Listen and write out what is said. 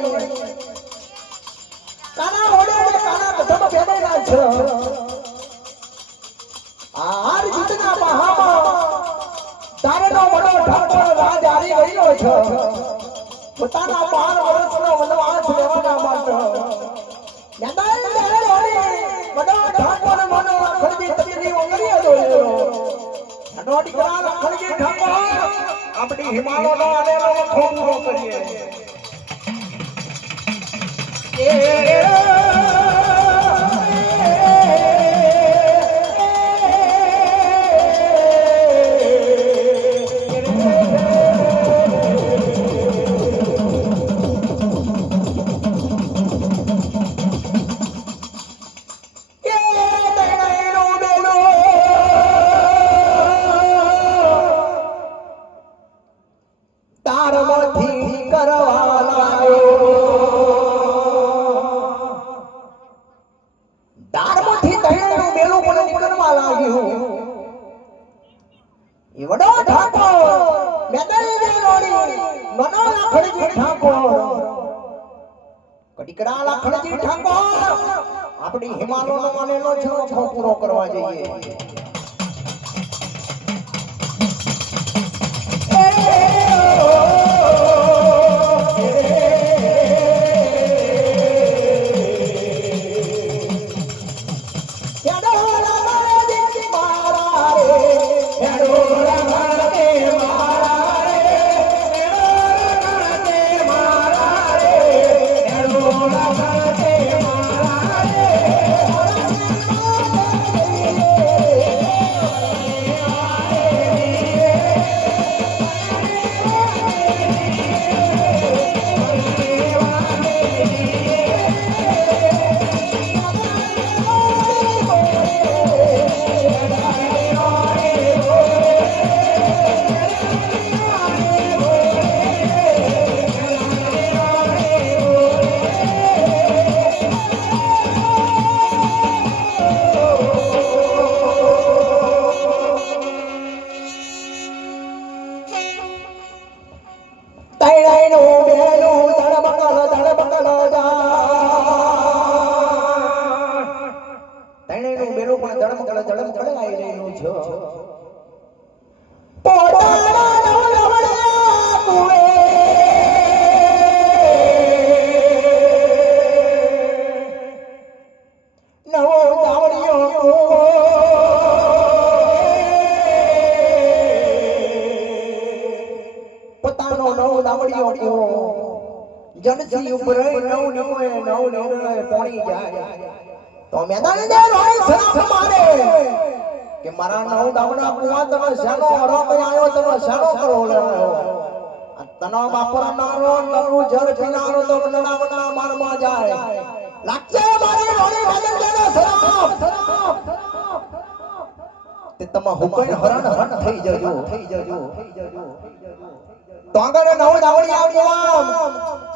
પડી કાના ઓડે ને કાના કદમ બેડેલા છે આર જીતના મહામાં તારેનો વડો ઠાકોર રાજ આવી ગયો છે પોતાના 12 વર્ષનો વનવાસ લેવાના માટે નંદાઈ દે ઓડી વડો ઠાકોર મનો ખરજી તબીની ઓંગરીએ દોયો નોડી કરા ખરજી ઠાકોર આપણી હિમાલયનો આલેલો વખો પૂરો કરીએ આપણી હિમાલયનો માનેલો છે વખો પૂરો કરવા જઈએ જનસી ઉપર નવ નિમોએ પોણી જાય તો મેદાન દે રોઈ સરાપ મારે કે મારા નવ દાવડા કુવા તમે શાનો રોક આયો તમે શાનો કરો લેવો તનો બાપરા નારો નરુ જર કિનારો તો નડાવના મારમાં જાય લાગશે મારી રોણી મેદાન દે સરાપ તે તમા હુકણ હરણ થઈ જજો તો આગળ નવ દાવડી આવ્યો